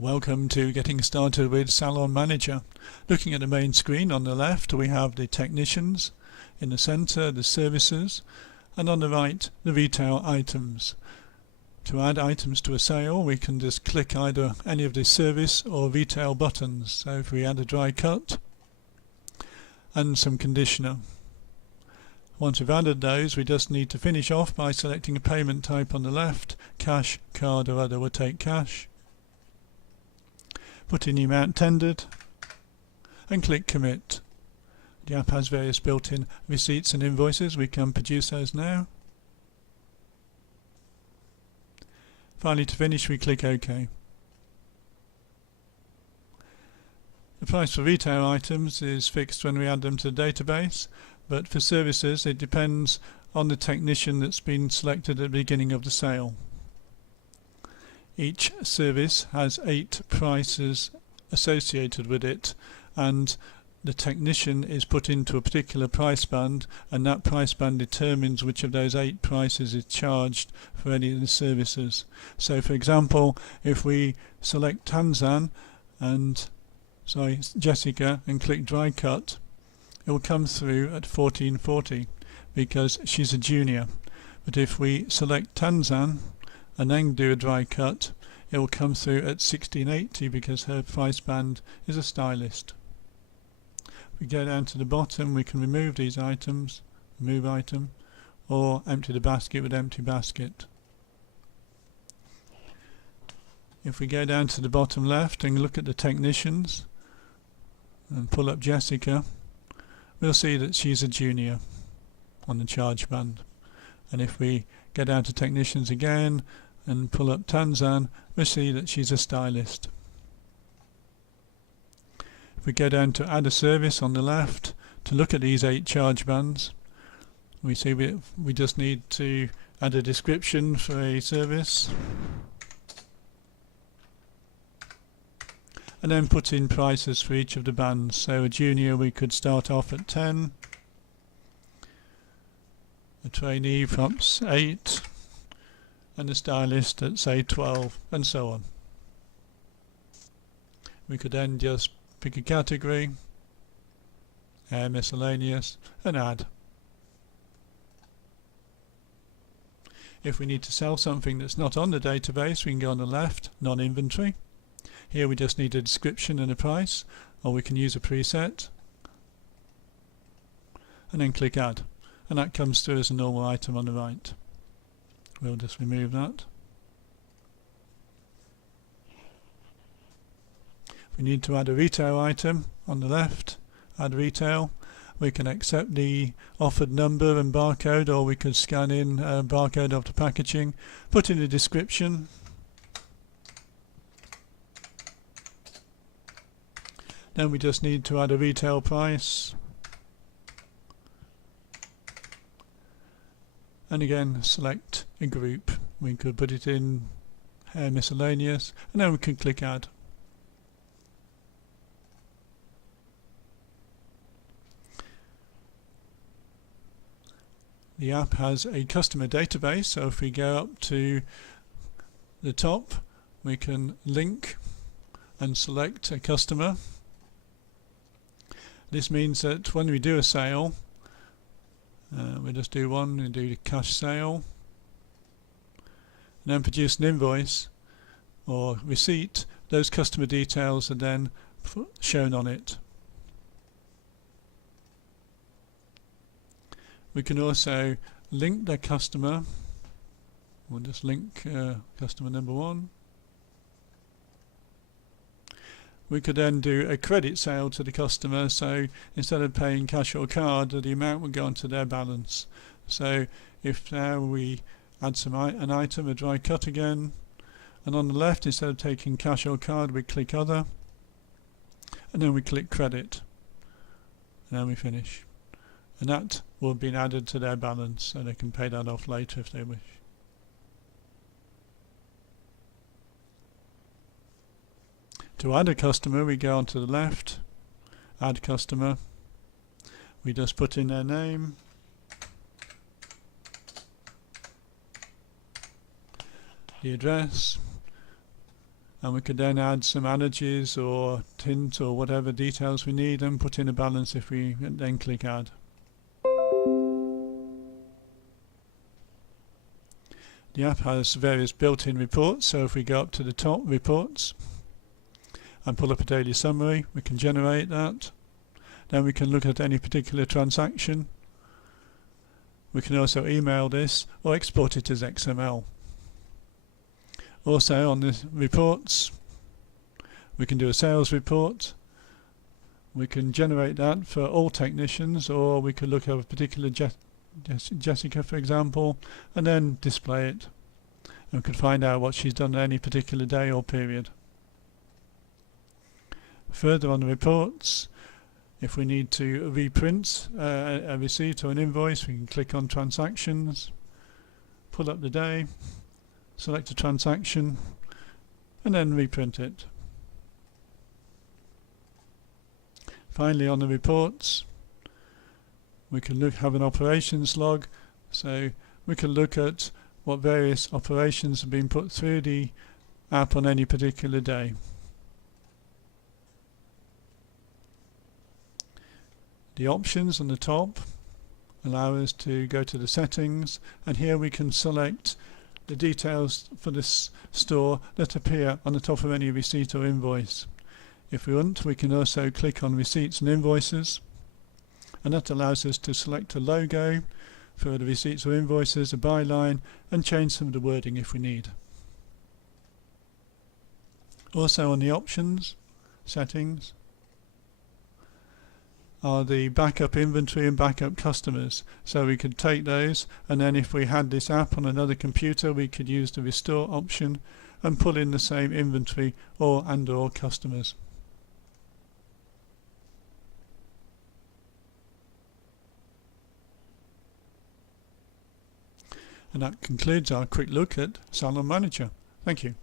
Welcome to Getting Started with Salon Manager. Looking at the main screen, on the left we have the technicians, in the centre the services, and on the right the retail items. To add items to a sale, we can just click either any of the service or retail buttons. So if we add a dry cut and some conditioner. Once we've added those, we just need to finish off by selecting a payment type on the left. Cash, card or other. We'll take cash. Put in the amount tendered and click commit. The app has various built-in receipts and invoices. We can produce those now. Finally, to finish, we click OK. The price for retail items is fixed when we add them to the database, but for services it depends on the technician that's been selected at the beginning of the sale. Each service has 8 prices associated with it, and the technician is put into a particular price band, and that price band determines which of those 8 prices is charged for any of the services. So for example, if we select Jessica and click dry cut, it will come through at $14.40 because she's a junior. But if we select Tanzan and then do a dry cut, it will come through at $16.80 because her price band is a stylist. If we go down to the bottom, we can remove these items, remove item, or empty the basket with empty basket. If we go down to the bottom left and look at the technicians and pull up Jessica, we'll see that she's a junior on the charge band. And if we go down to technicians again and pull up Tanzan, we'll see that she's a stylist. If we go down to add a service on the left to look at these 8 charge bands, we see we just need to add a description for a service and then put in prices for each of the bands. So a junior we could start off at 10, a trainee perhaps 8, and a stylist at say 12, and so on. We could then just pick a category, hair miscellaneous, and add. If we need to sell something that's not on the database, we can go on the left, non-inventory. Here we just need a description and a price, or we can use a preset and then click add, and that comes through as a normal item on the right. We'll just remove that. If we need to add a retail item, on the left, add retail. We can accept the offered number and barcode, or we could scan in a barcode of the packaging, put in a description, then we just need to add a retail price, and again select a group. We could put it in hair miscellaneous, and then we can click add. The app has a customer database, so if we go up to the top, we can link and select a customer. This means that when we do a sale, we'll just do one and do the cash sale, and then produce an invoice or receipt. Those customer details are then shown on it. We can also link the customer. We'll just link customer number 1. We could then do a credit sale to the customer, so instead of paying cash or card, the amount would go onto their balance. So if now we add an item, a dry cut again, and on the left, instead of taking cash or card, we click other, and then we click credit, and then we finish. And that will have been added to their balance, so they can pay that off later if they wish. To add a customer, we go onto the left, add customer. We just put in their name, the address, and we could then add some allergies or tint or whatever details we need and put in a balance if we then click add. The app has various built-in reports, so if we go up to the top, reports, and pull up a daily summary, we can generate that. Then we can look at any particular transaction. We can also email this or export it as XML. Also on the reports, we can do a sales report. We can generate that for all technicians, or we could look at a particular Jessica, for example, and then display it. And we can find out what she's done any particular day or period. Further on the reports, if we need to reprint a receipt or an invoice, we can click on transactions, pull up the day, select a transaction, and then reprint it. Finally, on the reports, we can have an operations log, so we can look at what various operations have been put through the app on any particular day. The options on the top allow us to go to the settings, and here we can select the details for this store that appear on the top of any receipt or invoice. If we want, we can also click on receipts and invoices, and that allows us to select a logo for the receipts or invoices, a byline, and change some of the wording if we need. Also on the options settings are the backup inventory and backup customers, so we could take those, and then if we had this app on another computer, we could use the restore option and pull in the same inventory or customers. And that concludes our quick look at Salon Manager. Thank you.